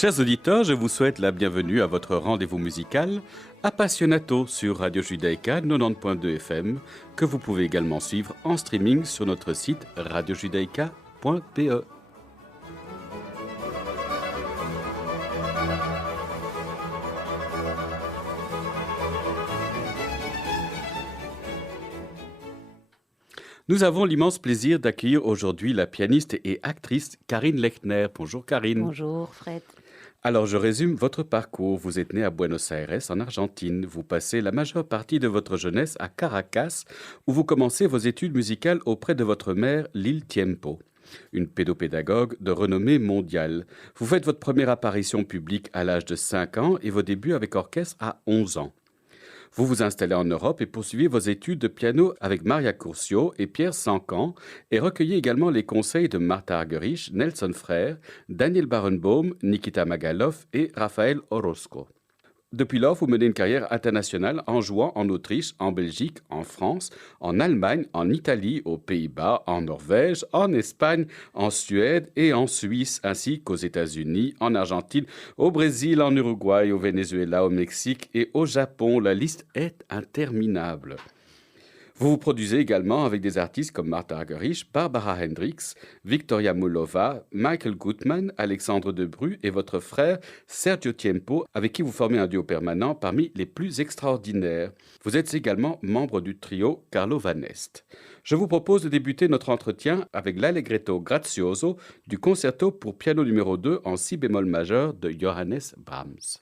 Chers auditeurs, je vous souhaite la bienvenue à votre rendez-vous musical Appassionato sur Radio Judaïka 90.2 FM, que vous pouvez également suivre en streaming sur notre site radiojudaïka.be. Nous avons l'immense plaisir d'accueillir aujourd'hui la pianiste et actrice Karine Lechner. Bonjour Karine. Bonjour Fred. Alors je résume votre parcours. Vous êtes née à Buenos Aires en Argentine. Vous passez la majeure partie de votre jeunesse à Caracas où vous commencez vos études musicales auprès de votre mère Lil Tiempo, une pédopédagogue de renommée mondiale. Vous faites votre première apparition publique à l'âge de 5 ans et vos débuts avec orchestre à 11 ans. Vous vous installez en Europe et poursuivez vos études de piano avec Maria Curcio et Pierre Sancan et recueillez également les conseils de Martha Argerich, Nelson Frère, Daniel Barenboim, Nikita Magaloff et Raphaël Orozco. Depuis lors, vous menez une carrière internationale en jouant en Autriche, en Belgique, en France, en Allemagne, en Italie, aux Pays-Bas, en Norvège, en Espagne, en Suède et en Suisse, ainsi qu'aux États-Unis, en Argentine, au Brésil, en Uruguay, au Venezuela, au Mexique et au Japon. La liste est interminable. Vous vous produisez également avec des artistes comme Martha Argerich, Barbara Hendricks, Victoria Mullova, Michael Gutmann, Alexandre Debru et votre frère Sergio Tiempo, avec qui vous formez un duo permanent parmi les plus extraordinaires. Vous êtes également membre du trio Carlo Van Est. Je vous propose de débuter notre entretien avec l'Allegretto Grazioso du concerto pour piano numéro 2 en si bémol majeur de Johannes Brahms.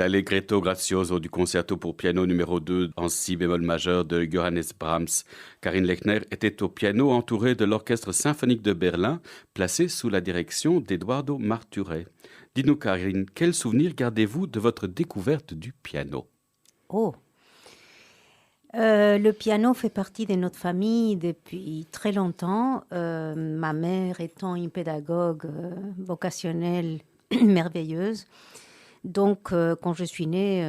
l'Allegretto grazioso du concerto pour piano numéro 2 en si bémol majeur de Johannes Brahms. Karine Lechner était au piano entourée de l'Orchestre symphonique de Berlin, placé sous la direction d'Eduardo Marturet. Dites-nous, Karine, quel souvenir gardez-vous de votre découverte du piano? Oh, le piano fait partie de notre famille depuis très longtemps. Ma mère étant une pédagogue vocationnelle merveilleuse. Donc, quand je suis née,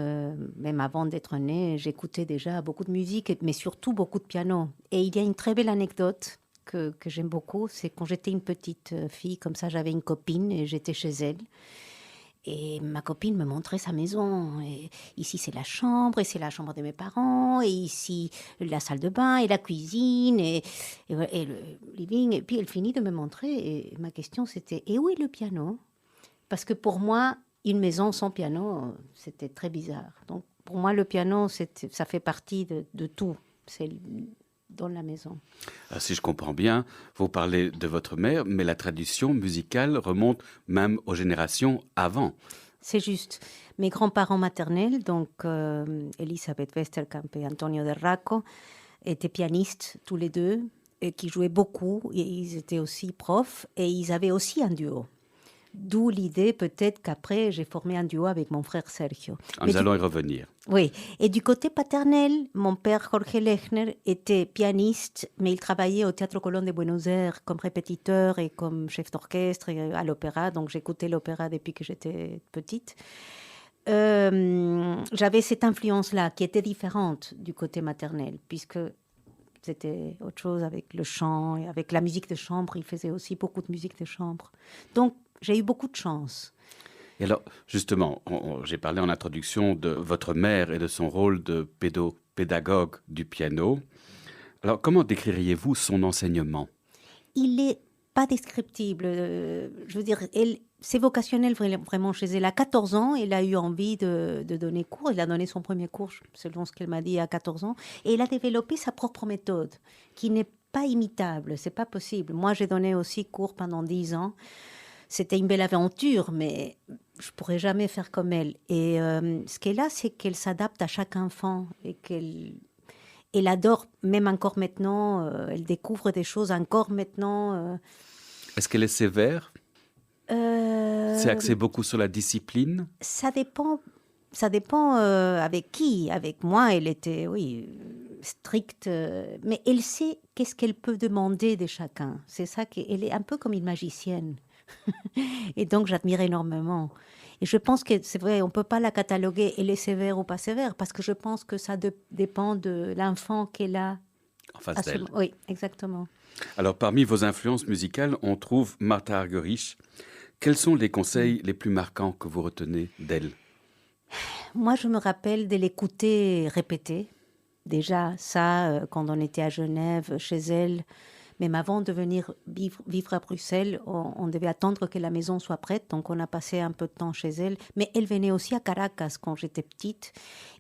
même avant d'être née, j'écoutais déjà beaucoup de musique, mais surtout beaucoup de piano. Et il y a une très belle anecdote que j'aime beaucoup, c'est quand j'étais une petite fille, comme ça, j'avais une copine et j'étais chez elle. Et ma copine me montrait sa maison. Et ici, c'est la chambre, et c'est la chambre de mes parents, et ici, la salle de bain, et la cuisine, et le living. Et puis, elle finit de me montrer, et ma question, c'était, et où est le piano? Parce que pour moi, une maison sans piano, c'était très bizarre. Donc, pour moi, le piano, ça fait partie de tout. C'est dans la maison. Si je comprends bien, vous parlez de votre mère, mais la tradition musicale remonte même aux générations avant. C'est juste. Mes grands-parents maternels, donc Elisabeth Westerkamp et Antonio de Racco, étaient pianistes tous les deux, et qui jouaient beaucoup. Et ils étaient aussi profs, et ils avaient aussi un duo. D'où l'idée peut-être qu'après, j'ai formé un duo avec mon frère Sergio. Nous allons y revenir. Oui, et du côté paternel, mon père Jorge Lechner était pianiste, mais il travaillait au Teatro Colón de Buenos Aires comme répétiteur et comme chef d'orchestre et à l'opéra, donc j'écoutais l'opéra depuis que j'étais petite. J'avais cette influence-là qui était différente du côté maternel, puisque c'était autre chose avec le chant et avec la musique de chambre. Il faisait aussi beaucoup de musique de chambre. Donc, j'ai eu beaucoup de chance. Et alors, justement, j'ai parlé en introduction de votre mère et de son rôle de pédagogue du piano. Alors, comment décririez-vous son enseignement? Il n'est pas descriptible. Je veux dire, c'est vocationnel vraiment chez elle. À 14 ans, elle a eu envie de donner cours. Elle a donné son premier cours, selon ce qu'elle m'a dit, à 14 ans. Et elle a développé sa propre méthode, qui n'est pas imitable. C'est pas possible. Moi, j'ai donné aussi cours pendant 10 ans. C'était une belle aventure, mais je pourrais jamais faire comme elle. Et ce qu'elle a, c'est qu'elle s'adapte à chaque enfant et qu'elle adore, même encore maintenant, elle découvre des choses encore maintenant. Est-ce qu'elle est sévère? C'est axé Euh, beaucoup sur la discipline? Ça dépend. Ça dépend avec qui. Avec moi, elle était, oui, stricte, mais elle sait qu'est-ce qu'elle peut demander de chacun. C'est ça qu'elle est un peu comme une magicienne. Et donc, j'admire énormément. Et je pense que c'est vrai, on ne peut pas la cataloguer, elle est sévère ou pas sévère, parce que je pense que ça dépend de l'enfant qu'elle a. En face d'elle. Oui, exactement. Alors, parmi vos influences musicales, on trouve Martha Argerich. Quels sont les conseils les plus marquants que vous retenez d'elle? Moi, je me rappelle de l'écouter répéter. Déjà, ça, quand on était à Genève, chez elle, même avant de venir vivre à Bruxelles, on devait attendre que la maison soit prête. Donc, on a passé un peu de temps chez elle. Mais elle venait aussi à Caracas quand j'étais petite.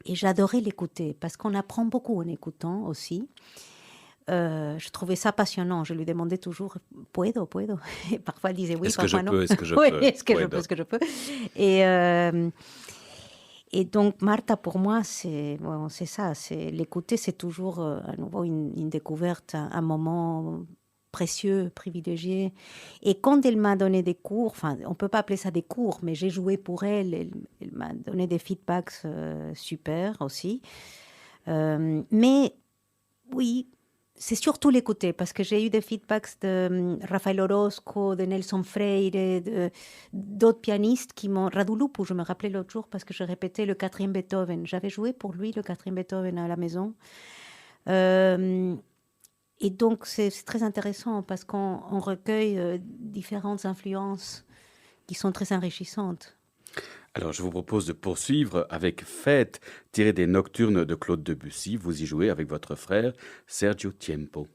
Et j'adorais l'écouter parce qu'on apprend beaucoup en écoutant aussi. Je trouvais ça passionnant. Je lui demandais toujours, puedo. Et parfois, elle disait oui, Est-ce que je parfois non. peux? Est-ce que je Oui, peux? est-ce que je Puedo. peux, est-ce que je peux. Et, euh, et donc, Martha, pour moi, c'est ça. L'écouter, c'est toujours à nouveau une découverte, un moment précieux, privilégié. Et quand elle m'a donné des cours, enfin, on ne peut pas appeler ça des cours, mais j'ai joué pour elle. Elle m'a donné des feedbacks super aussi. Mais oui, c'est surtout l'écouter, parce que j'ai eu des feedbacks de Rafael Orozco, de Nelson Freire, d'autres pianistes qui m'ont... Radu Lupu, je me rappelais l'autre jour, parce que je répétais le 4e Beethoven. J'avais joué pour lui le 4e Beethoven à la maison. Et donc, c'est très intéressant, parce qu'on recueille différentes influences qui sont très enrichissantes. Alors, je vous propose de poursuivre avec Fête, tiré des Nocturnes de Claude Debussy. Vous y jouez avec votre frère Sergio Tiempo.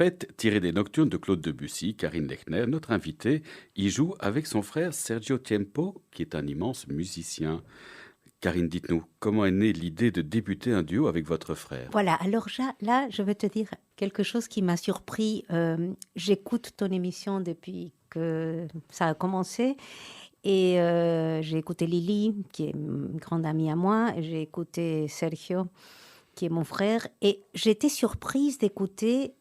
Fête tirée des Nocturnes de Claude Debussy, Karine Lechner, notre invitée, y joue avec son frère Sergio Tiempo, qui est un immense musicien. Karine, dites-nous, comment est née l'idée de débuter un duo avec votre frère? Voilà, alors là, je vais te dire quelque chose qui m'a surpris. J'écoute ton émission depuis que ça a commencé. Et j'ai écouté Lily, qui est une grande amie à moi. Et j'ai écouté Sergio, qui est mon frère. Et j'étais surprise d'écouter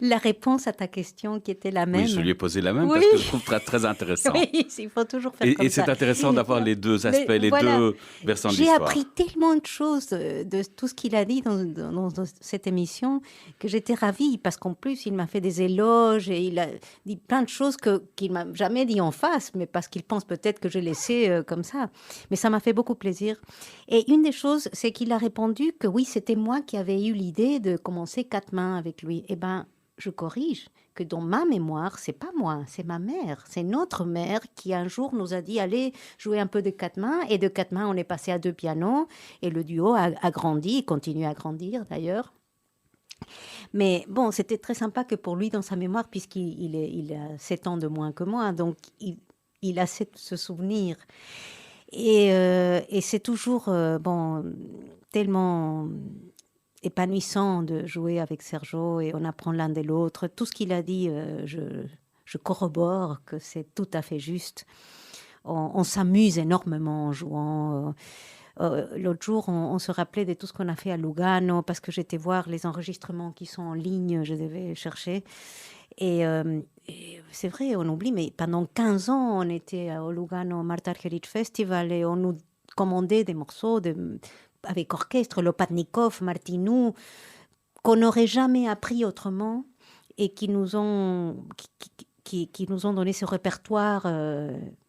la réponse à ta question qui était la Oui, je même. lui ai posé la même Oui, parce que je trouve ça très intéressant. oui, il faut toujours faire Et, comme et c'est ça. intéressant d'avoir les deux aspects, Mais les voilà, deux versants de j'ai appris l'histoire. tellement de choses de tout ce qu'il a dit dans cette émission que j'étais ravie parce qu'en plus, il m'a fait des éloges et il a dit plein de choses qu'il m'a jamais dit en face, mais parce qu'il pense peut-être que j'ai laissé comme ça. Mais ça m'a fait beaucoup plaisir. Et une des choses, c'est qu'il a répondu que oui, c'était moi qui avais eu l'idée de commencer quatre mains avec lui. Eh ben, je corrige que dans ma mémoire, c'est pas moi, c'est ma mère, c'est notre mère qui un jour nous a dit allez jouer un peu de quatre mains et de quatre mains on est passé à deux pianos et le duo a grandi et continue à grandir d'ailleurs. Mais bon, c'était très sympa que pour lui dans sa mémoire puisqu'il a 7 ans de moins que moi, donc il a ce souvenir et c'est toujours bon tellement épanouissant de jouer avec Sergio et on apprend l'un de l'autre. Tout ce qu'il a dit, je corrobore que c'est tout à fait juste. On s'amuse énormément en jouant. L'autre jour, on se rappelait de tout ce qu'on a fait à Lugano parce que j'étais voir les enregistrements qui sont en ligne, je devais chercher. Et c'est vrai, on oublie, mais pendant 15 ans, on était au Lugano Marta Argerich Festival et on nous commandait des morceaux avec orchestre, Lopatnikov, Martinou, qu'on n'aurait jamais appris autrement et qui nous ont donné ce répertoire,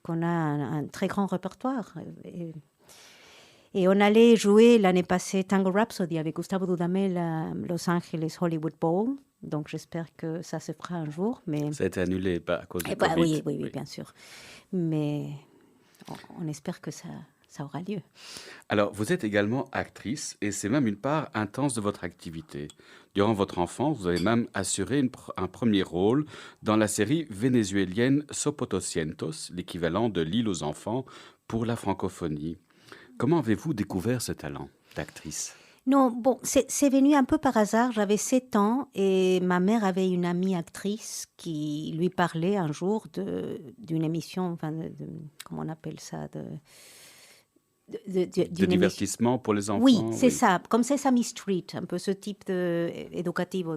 qu'on a un très grand répertoire. Et on allait jouer l'année passée Tango Rhapsody avec Gustavo Dudamel à Los Angeles Hollywood Bowl. Donc j'espère que ça se fera un jour. Mais Ça a été annulé à cause du bah, Covid. oui, bien sûr. Mais on espère que ça aura lieu. Alors, vous êtes également actrice et c'est même une part intense de votre activité. Durant votre enfance, vous avez même assuré un premier rôle dans la série vénézuélienne Sopotoscientos, l'équivalent de L'île aux enfants pour la francophonie. Comment avez-vous découvert ce talent d'actrice? Non, bon, c'est venu un peu par hasard. J'avais 7 ans et ma mère avait une amie actrice qui lui parlait un jour d'une émission, enfin, comment on appelle ça, De d'une émission. divertissement pour les enfants? Oui, c'est Oui. ça, comme Sesame Street, un peu ce type éducatif,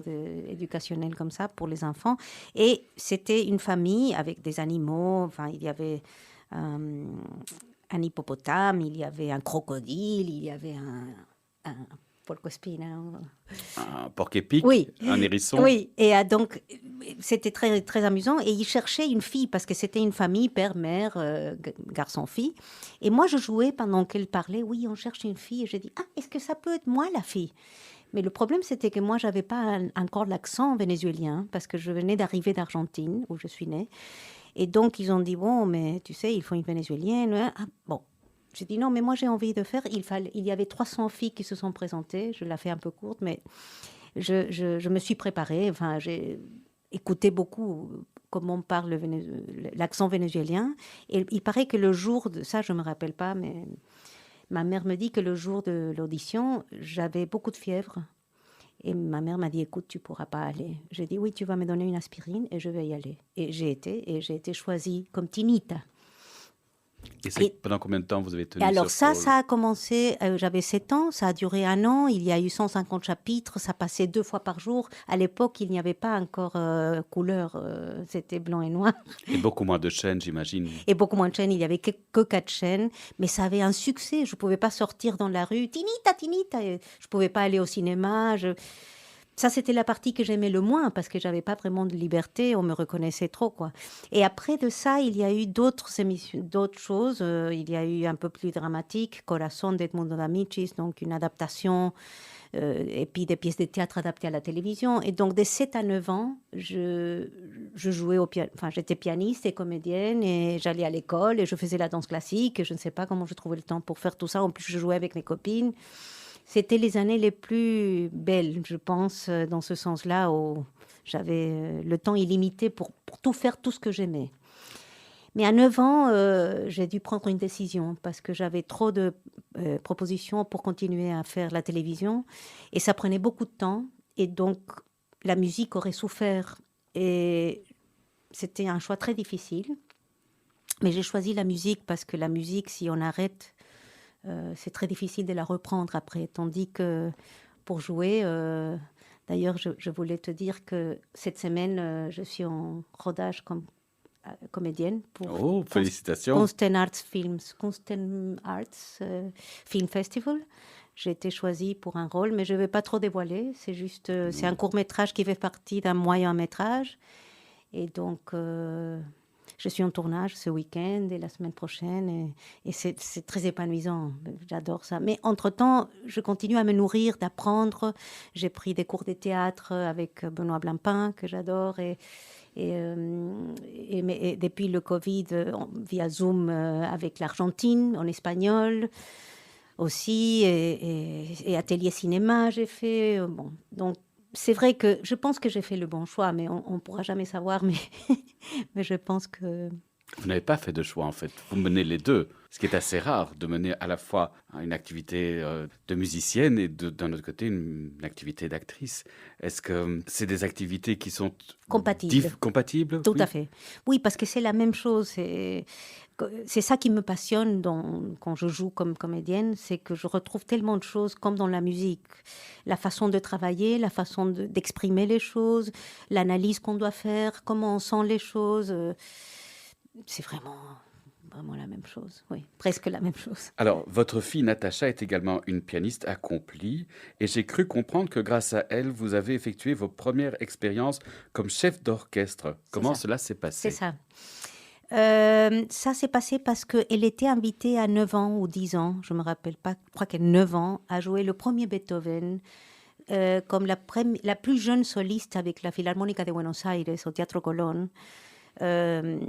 éducationnel comme ça pour les enfants. Et c'était une famille avec des animaux, enfin, il y avait un hippopotame, il y avait un crocodile, il y avait un porco-spina. Un porc-épic, Oui, un hérisson? oui. Et donc, c'était très, très amusant. Et il cherchait une fille parce que c'était une famille, père, mère, garçon, fille. Et moi, je jouais pendant qu'elle parlait. Oui, on cherche une fille. Et j'ai dit, ah, est-ce que ça peut être moi, la fille? Mais le problème, c'était que moi, j'avais pas encore l'accent vénézuélien parce que je venais d'arriver d'Argentine, où je suis née. Et donc, ils ont dit, bon, mais tu sais, il faut une vénézuélienne. Hein. Ah, bon. J'ai dit, non, mais moi, j'ai envie de faire. Il y avait 300 filles qui se sont présentées. Je la fais un peu courte, mais je me suis préparée. Enfin, j'ai écouté beaucoup comment parle l'accent vénézuélien. Et il paraît que le jour de ça, je ne me rappelle pas, mais ma mère me dit que le jour de l'audition, j'avais beaucoup de fièvre. Et ma mère m'a dit, écoute, tu ne pourras pas aller. J'ai dit, oui, tu vas me donner une aspirine et je vais y aller. Et j'ai été choisie comme Tinita. Et pendant combien de temps vous avez tenu Alors ce rôle? ça a commencé, j'avais 7 ans, ça a duré 1 an, il y a eu 150 chapitres, ça passait 2 fois par jour. À l'époque, il n'y avait pas encore couleur, c'était blanc et noir. Et beaucoup moins de chaînes, j'imagine. Et beaucoup moins de chaînes, il n'y avait que 4 chaînes, mais ça avait un succès, je ne pouvais pas sortir dans la rue, Tinita, Tinita, je ne pouvais pas aller au cinéma, ça, c'était la partie que j'aimais le moins parce que j'avais pas vraiment de liberté, on me reconnaissait trop, quoi. Et après de ça, il y a eu d'autres émissions, d'autres choses. Il y a eu un peu plus dramatique, Corazon d'Edmundo D'Amicis, donc une adaptation, et puis des pièces de théâtre adaptées à la télévision. Et donc, de 7 à 9 ans, je jouais au piano. Enfin, j'étais pianiste et comédienne et j'allais à l'école et je faisais la danse classique. Je ne sais pas comment je trouvais le temps pour faire tout ça. En plus, je jouais avec mes copines. C'était les années les plus belles, je pense, dans ce sens-là, où j'avais le temps illimité pour tout faire, tout ce que j'aimais. Mais à 9 ans, j'ai dû prendre une décision parce que j'avais trop de propositions pour continuer à faire la télévision et ça prenait beaucoup de temps et donc la musique aurait souffert et c'était un choix très difficile. Mais j'ai choisi la musique parce que la musique, si on arrête, c'est très difficile de la reprendre après. Tandis que pour jouer, d'ailleurs, je voulais te dire que cette semaine, je suis en rodage comme comédienne pour Oh, félicitations. Kunsten Arts Film Festival. J'ai été choisie pour un rôle, mais je ne vais pas trop dévoiler. C'est juste, c'est un court-métrage qui fait partie d'un moyen-métrage. Et donc, je suis en tournage ce week-end et la semaine prochaine. Et c'est très épanouissant. J'adore ça. Mais entre-temps, je continue à me nourrir, d'apprendre. J'ai pris des cours de théâtre avec Benoît Blampin, que j'adore. Et depuis le Covid, via Zoom avec l'Argentine, en espagnol aussi, et atelier cinéma j'ai fait. Bon, donc c'est vrai que je pense que j'ai fait le bon choix, mais on ne pourra jamais savoir. Mais, mais je pense que Vous n'avez pas fait de choix en fait, vous menez les deux, ce qui est assez rare de mener à la fois une activité de musicienne et d'un autre côté une activité d'actrice. Est-ce que c'est des activités qui sont compatible. compatibles? Tout Oui. à fait. Oui, parce que c'est la même chose. C'est ça qui me passionne quand je joue comme comédienne, c'est que je retrouve tellement de choses comme dans la musique. La façon de travailler, la façon d'exprimer les choses, l'analyse qu'on doit faire, comment on sent les choses. C'est vraiment la même chose. Oui, presque la même chose. Alors, votre fille Natacha est également une pianiste accomplie et j'ai cru comprendre que grâce à elle, vous avez effectué vos premières expériences comme chef d'orchestre. C'est Comment ça. cela s'est C'est passé? ça. Ça s'est passé parce qu'elle était invitée à 9 ans ou 10 ans, je ne me rappelle pas, je crois qu'elle a 9 ans, à jouer le premier Beethoven comme la plus jeune soliste avec la Philharmónica de Buenos Aires au Teatro Colón. Euh,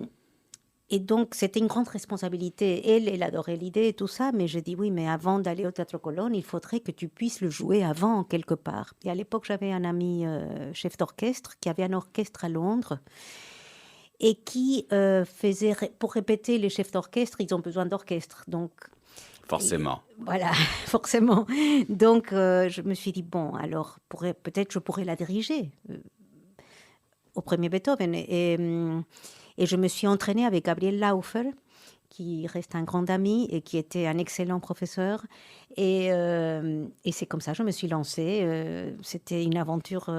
et donc, c'était une grande responsabilité. Elle adorait l'idée et tout ça, mais je dis oui, mais avant d'aller au Teatro Colón, il faudrait que tu puisses le jouer avant, quelque part. Et à l'époque, j'avais un ami chef d'orchestre qui avait un orchestre à Londres et qui faisait, pour répéter les chefs d'orchestre, ils ont besoin d'orchestre. Donc, Forcément. voilà, forcément. Donc, je me suis dit, bon, alors, peut-être je pourrais la diriger au premier Beethoven. Et je me suis entraînée avec Gabriel Laufer, qui reste un grand ami et qui était un excellent professeur. Et c'est comme ça que je me suis lancée. C'était une aventure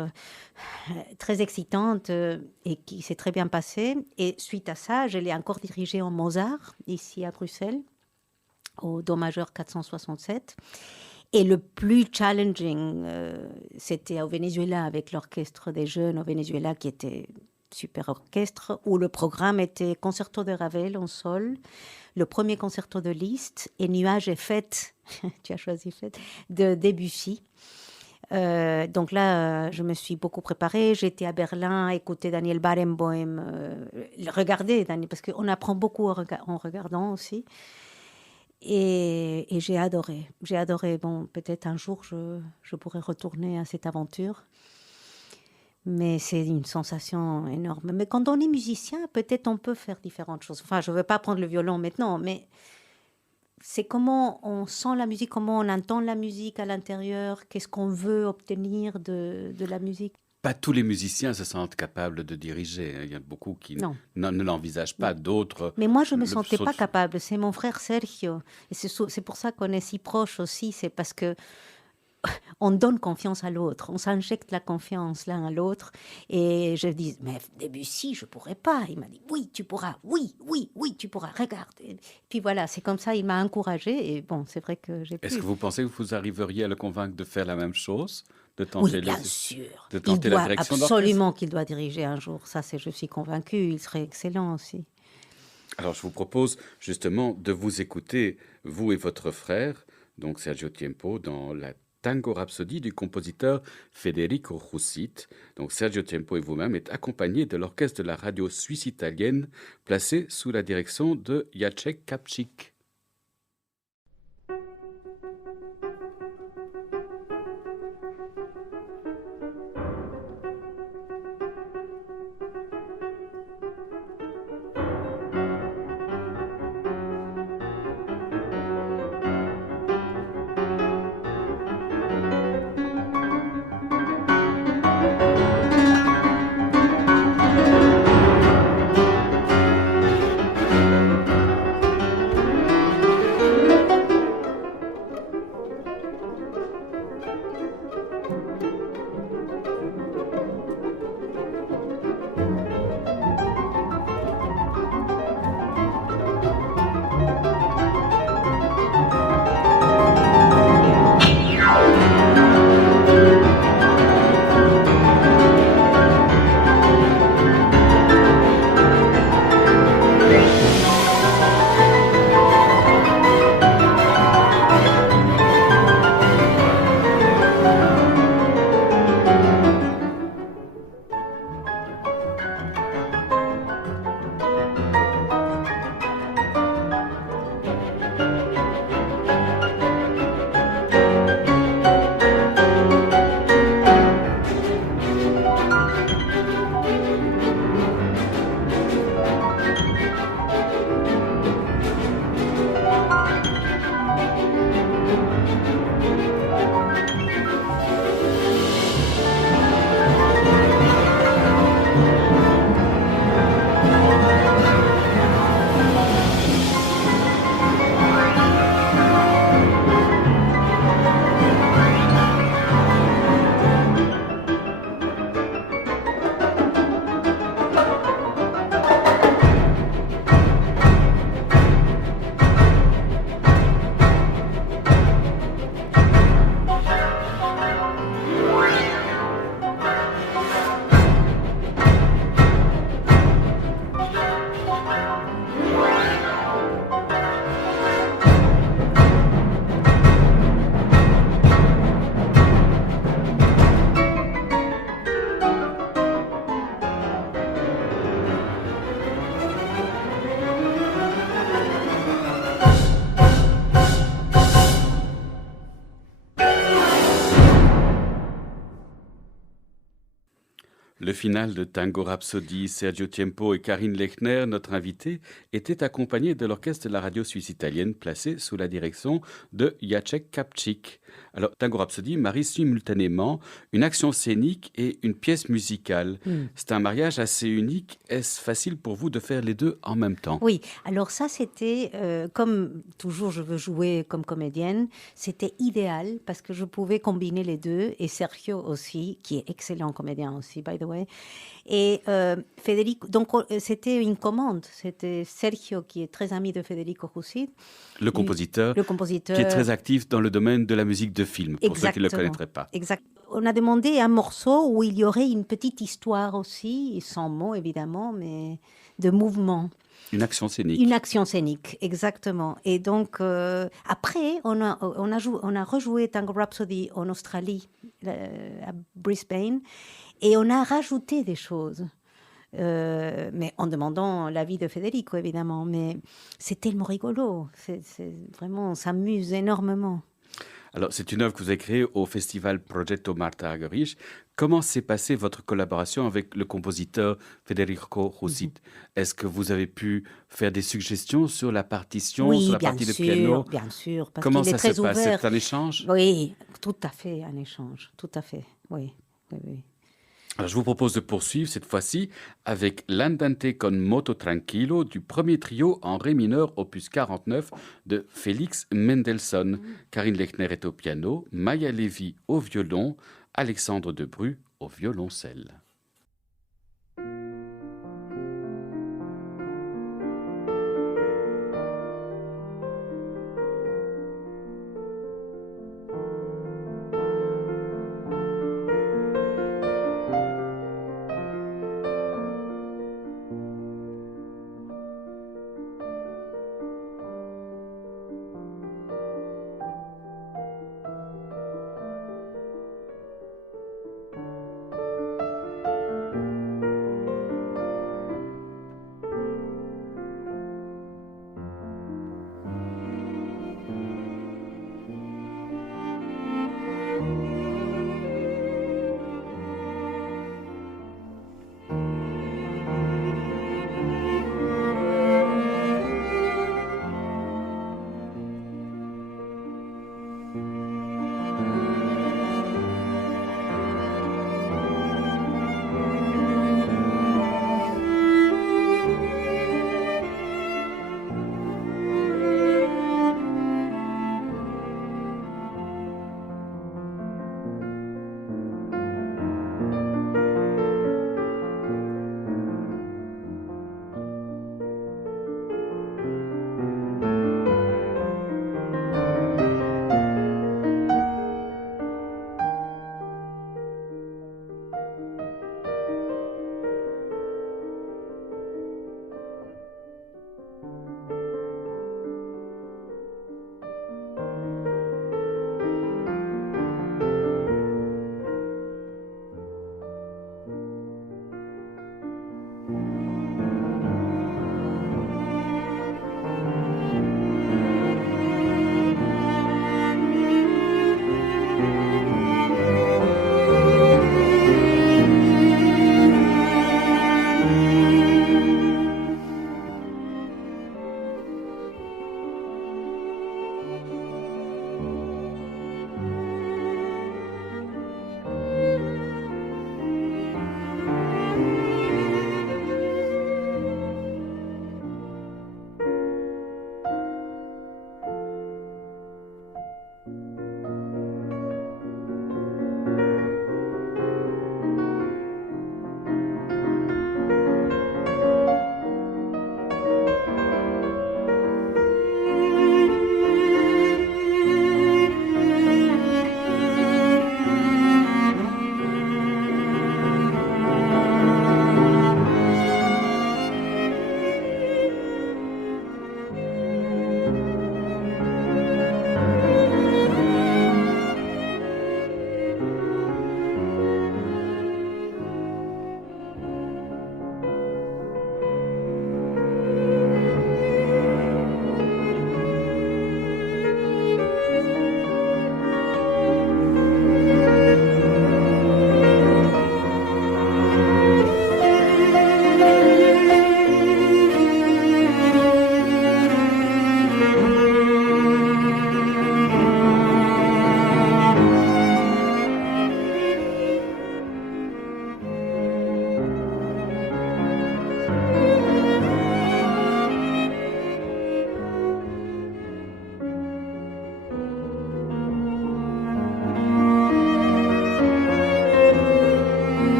très excitante et qui s'est très bien passée. Et suite à ça, je l'ai encore dirigée en Mozart, ici à Bruxelles, au Do majeur 467. Et le plus challenging, c'était au Venezuela, avec l'orchestre des jeunes au Venezuela, qui était super orchestre, où le programme était concerto de Ravel en sol, le premier concerto de Liszt et Nuages et Fêtes, tu as choisi Fêtes, de Debussy. Donc là, je me suis beaucoup préparée. J'étais à Berlin, écouter Daniel Barenboim, regarder Daniel, parce qu'on apprend beaucoup en regardant aussi. Et j'ai adoré. J'ai adoré. Bon, peut-être un jour, je pourrais retourner à cette aventure. Mais c'est une sensation énorme. Mais quand on est musicien, peut-être on peut faire différentes choses. Enfin, je ne veux pas prendre le violon maintenant, mais c'est comment on sent la musique, comment on entend la musique à l'intérieur, qu'est-ce qu'on veut obtenir de la musique. Pas tous les musiciens se sentent capables de diriger, hein. Il y a beaucoup qui Non, ne l'envisagent pas, non. d'autres Mais moi, je ne me le sentais pas sautent. capable. C'est mon frère Sergio. Et c'est pour ça qu'on est si proches aussi. C'est parce que on donne confiance à l'autre, on s'injecte la confiance l'un à l'autre. Et je dis, mais Debussy, je pourrais pas. Il m'a dit, oui, tu pourras, oui, oui, oui, tu pourras, regarde. Et puis voilà, c'est comme ça, il m'a encouragée. Et bon, c'est vrai que j'ai Est-ce que pu. vous pensez que vous arriveriez à le convaincre de faire la même chose, Oui, bien sûr. de Il tenter la doit direction d'orchestre? absolument qu'il doit diriger un jour. Ça, je suis convaincue. Il serait excellent aussi. Alors, je vous propose justement de vous écouter, vous et votre frère, donc Sergio Tiempo, dans la Tango Rhapsody du compositeur Federico Russit. Donc, Sergio Tiempo et vous-même êtes accompagnés de l'orchestre de la radio suisse italienne, placé sous la direction de Jacek Kapczyk. Le final de Tango Rhapsody, Sergio Tiempo et Karine Lechner, notre invité, était accompagné de l'orchestre de la radio suisse italienne placé sous la direction de Jacek Kapczyk. Alors, Tango Rhapsody marie simultanément une action scénique et une pièce musicale. Mm. C'est un mariage assez unique. Est-ce facile pour vous de faire les deux en même temps? Oui, alors ça c'était, comme toujours je veux jouer comme comédienne, c'était idéal parce que je pouvais combiner les deux et Sergio aussi, qui est excellent comédien aussi, by the way. Et Federico, donc c'était une commande, c'était Sergio qui est très ami de Federico Roussy, Le compositeur, le qui est compositeur. très actif dans le domaine de la musique de film, pour ceux qui ne le Exactement, connaîtraient pas. exact. On a demandé un morceau où il y aurait une petite histoire aussi, sans mots évidemment, mais de mouvement. Une action Une scénique. action scénique, exactement. Et donc, après, on a rejoué Tango Rhapsody en Australie, à Brisbane, et on a rajouté des choses. Mais en demandant l'avis de Federico, évidemment. Mais c'est tellement rigolo. Vraiment, on s'amuse énormément. Alors, c'est une œuvre que vous avez créée au festival Progetto Marta Argerich. Comment s'est passée votre collaboration avec le compositeur Federico Roussy? Est-ce que vous avez pu faire des suggestions sur la partition, sur Oui, la partie de piano? bien sûr, parce Comment qu'il est ça se très passe? ouvert. C'est un échange? Oui, tout à fait, un échange, tout à fait. Oui, oui, oui. Alors, je vous propose de poursuivre cette fois-ci avec l'Andante con moto tranquillo du premier trio en ré mineur opus 49 de Félix Mendelssohn. Karine Lechner est au piano, Maya Levy au violon, Alexandre Debru au violoncelle.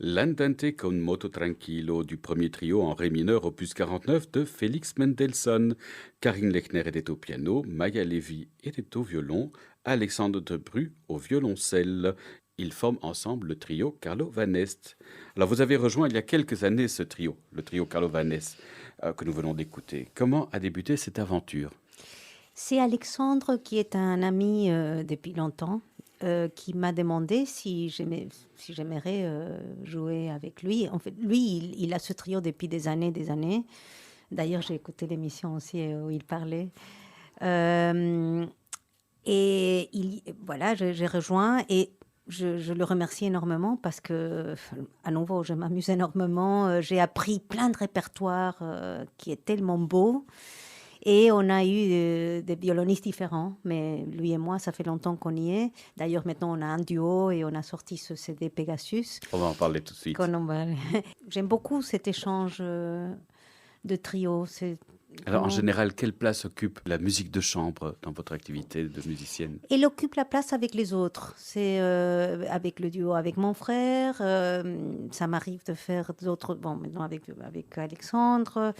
L'Andante con moto tranquillo du premier trio en ré mineur opus 49 de Félix Mendelssohn. Karine Lechner était au piano, Maya Levy était au violon, Alexandre Debru au violoncelle. Ils forment ensemble le trio Carlo Vanest. Alors vous avez rejoint il y a quelques années ce trio, le trio Carlo Vanest, que nous venons d'écouter. Comment a débuté cette aventure? C'est Alexandre qui est un ami depuis longtemps, qui m'a demandé si j'aimerais jouer avec lui. En fait, lui, il a ce trio depuis des années, des années. D'ailleurs, j'ai écouté l'émission aussi où il parlait. Et voilà, j'ai rejoint et je le remercie énormément parce que, à nouveau, je m'amuse énormément. J'ai appris plein de répertoires qui est tellement beau. Et on a eu des violonistes différents, mais lui et moi, ça fait longtemps qu'on y est. D'ailleurs, maintenant, on a un duo et on a sorti ce CD Pegasus. On va en parler tout de suite. J'aime beaucoup cet échange de trio. Alors, en général, quelle place occupe la musique de chambre dans votre activité de musicienne? Elle occupe la place avec les autres. C'est avec le duo avec mon frère. Ça m'arrive de faire d'autres... Bon, maintenant avec Alexandre.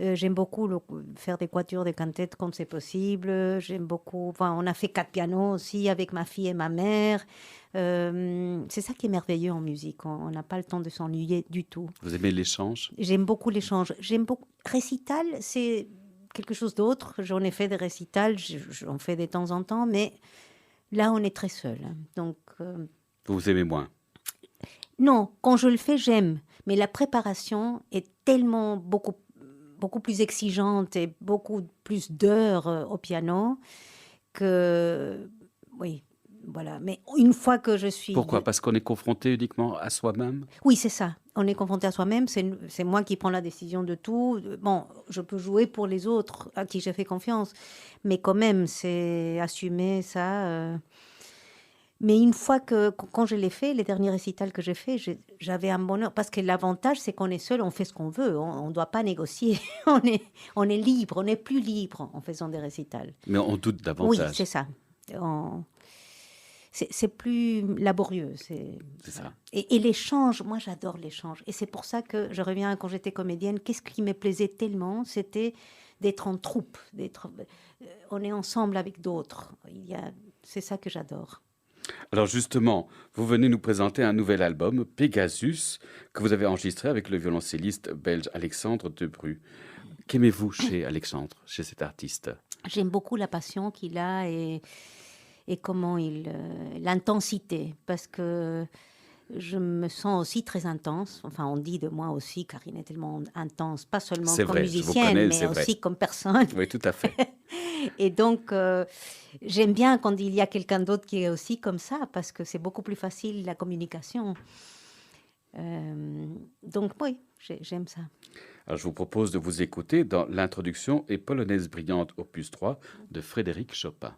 J'aime beaucoup faire des quatuors, des cantates quand c'est possible. J'aime beaucoup... Enfin, on a fait 4 pianos aussi avec ma fille et ma mère. C'est ça qui est merveilleux en musique. On n'a pas le temps de s'ennuyer du tout. Vous aimez l'échange? J'aime beaucoup l'échange. J'aime beaucoup... Récital, c'est quelque chose d'autre. J'en ai fait des récitals, j'en fais de temps en temps, mais là, on est très seul. Donc... Vous aimez moins? Non, quand je le fais, j'aime. Mais la préparation est tellement beaucoup plus exigeante et beaucoup plus d'heures au piano que... Oui, voilà. Mais une fois que je suis... Pourquoi? Parce qu'on est confronté uniquement à soi-même? Oui, c'est ça. On est confronté à soi-même. C'est moi qui prends la décision de tout. Bon, je peux jouer pour les autres à qui j'ai fait confiance. Mais quand même, c'est assumer ça... Mais une fois quand je l'ai fait, les derniers récitals que j'ai fait, j'avais un bonheur. Parce que l'avantage, c'est qu'on est seul, on fait ce qu'on veut. On ne doit pas négocier. on est libre, on est plus libre en faisant des récitals. Mais on doute Oui, davantage. c'est ça. C'est plus laborieux. C'est ça. Et l'échange, moi j'adore l'échange. Et c'est pour ça que je reviens quand j'étais comédienne. Qu'est-ce qui me plaisait tellement? C'était d'être en troupe. On est ensemble avec d'autres. C'est ça que j'adore. Alors justement, vous venez nous présenter un nouvel album, Pegasus, que vous avez enregistré avec le violoncelliste belge Alexandre Debru. Qu'aimez-vous chez Alexandre, chez cet artiste? J'aime beaucoup la passion qu'il a et comment l'intensité, parce que je me sens aussi très intense. Enfin, on dit de moi aussi, Karine est tellement intense, pas seulement C'est comme vrai, je vous musicienne, connais, mais c'est vrai. aussi comme personne. Oui, tout à fait. Et donc, j'aime bien quand il y a quelqu'un d'autre qui est aussi comme ça, parce que c'est beaucoup plus facile la communication. Donc, oui, j'aime ça. Alors, je vous propose de vous écouter dans l'introduction et Polonaise brillante opus 3 de Frédéric Chopin.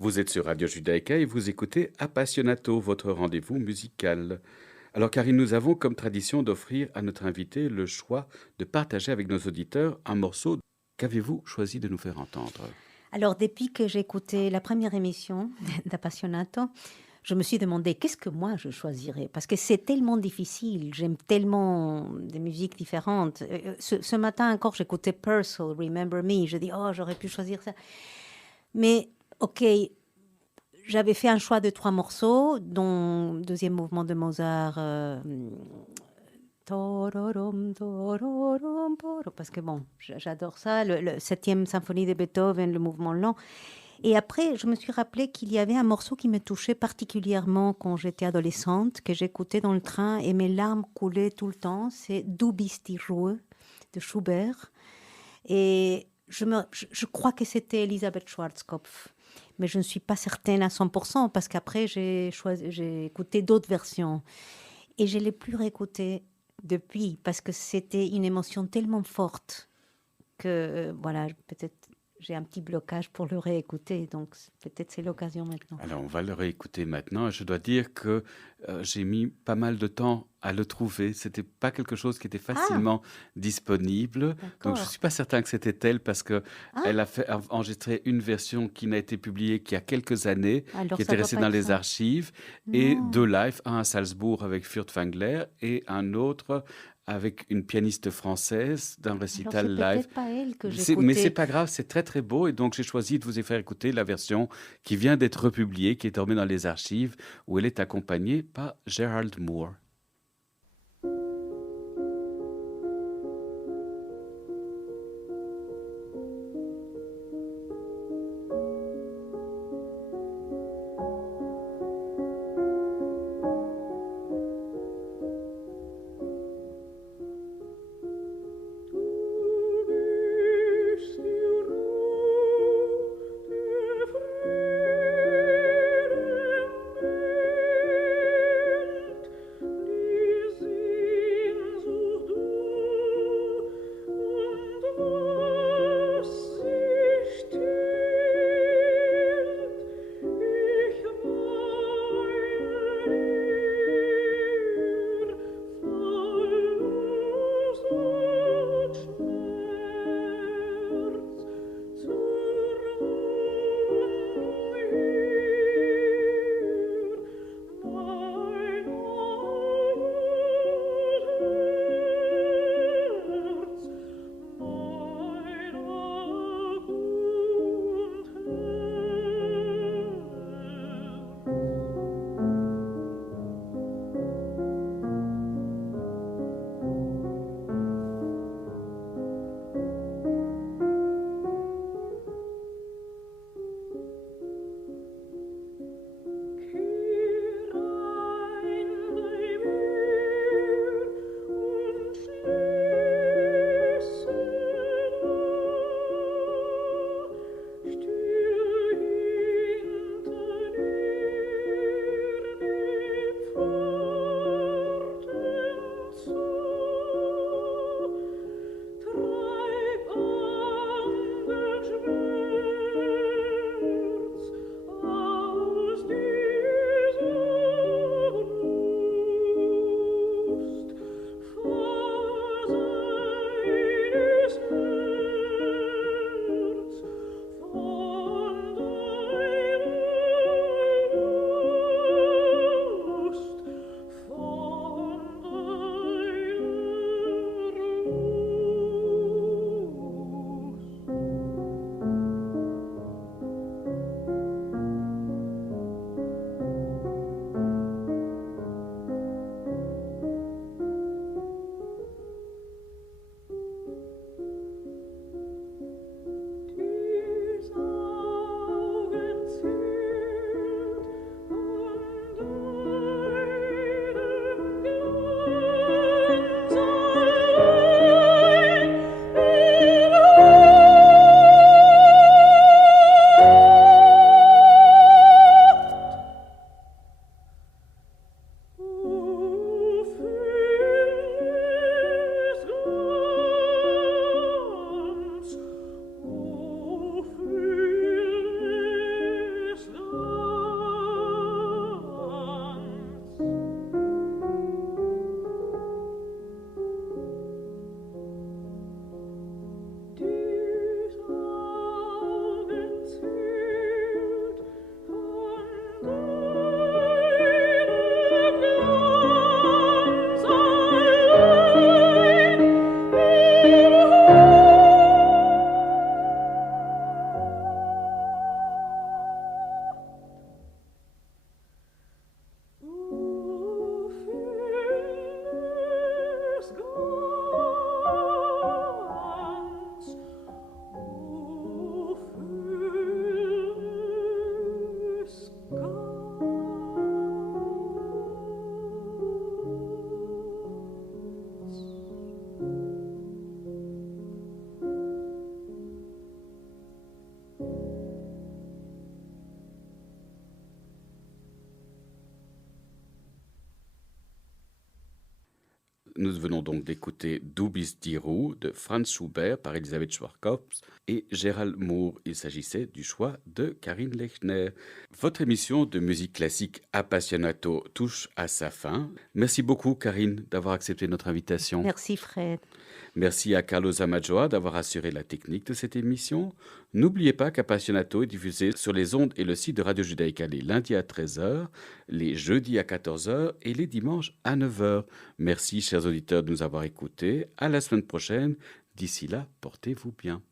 Vous êtes sur Radio Judaïka et vous écoutez Appassionato, votre rendez-vous musical. Alors Karine, nous avons comme tradition d'offrir à notre invité le choix de partager avec nos auditeurs un morceau. Qu'avez-vous choisi de nous faire entendre? Alors, depuis que j'ai écouté la première émission d'Appassionato, je me suis demandé qu'est-ce que moi je choisirais parce que c'est tellement difficile, j'aime tellement des musiques différentes. Ce matin encore, j'écoutais Purcell, Remember Me, je dis oh j'aurais pu choisir ça. Mais ok, j'avais fait un choix de 3 morceaux, dont deuxième mouvement de Mozart, parce que bon, j'adore ça, le 7e symphonie de Beethoven, le mouvement lent. Et après, je me suis rappelé qu'il y avait un morceau qui me touchait particulièrement quand j'étais adolescente, que j'écoutais dans le train et mes larmes coulaient tout le temps. C'est Du bist die Ruhe de Schubert. Et je crois que c'était Elisabeth Schwarzkopf. Mais je ne suis pas certaine à 100% parce qu'après, j'ai écouté d'autres versions. Et je ne l'ai plus réécouté depuis, parce que c'était une émotion tellement forte que, voilà, peut-être j'ai un petit blocage pour le réécouter, donc peut-être c'est l'occasion maintenant. Alors, on va le réécouter maintenant. Je dois dire que j'ai mis pas mal de temps à le trouver. C'était pas quelque chose qui était Ah, facilement disponible. Donc, je suis d'accord. pas certain que c'était elle parce que Ah, elle a fait enregistrer une version qui n'a été publiée qu'il y a quelques années, alors qui ça était doit restée pas dans être les ça. archives, et deux Non, lives, un à Salzbourg avec Furtwängler et un autre avec une pianiste française d'un alors récital c'est live. peut-être pas elle que Mais c'est j'écoutais. pas grave, c'est très très beau et donc j'ai choisi de vous y faire écouter la version qui vient d'être republiée, qui est tombée dans les archives, où elle est accompagnée par Gerald Moore. Nous venons donc d'écouter Du bist die Ruhe de Franz Schubert par Elisabeth Schwarzkopf et Gérald Moore. Il s'agissait du choix de Karine Lechner. Votre émission de musique classique Appassionato touche à sa fin. Merci beaucoup Karine d'avoir accepté notre invitation. Merci Fred. Merci à Carlos Zamajoa d'avoir assuré la technique de cette émission. N'oubliez pas qu'Appassionato est diffusé sur les ondes et le site de Radio Judaïka les lundis à 13 heures, les jeudis à 14 heures et les dimanches à 9 heures. Merci chers auditeurs de nous avoir écoutés. À la semaine prochaine. D'ici là, portez-vous bien.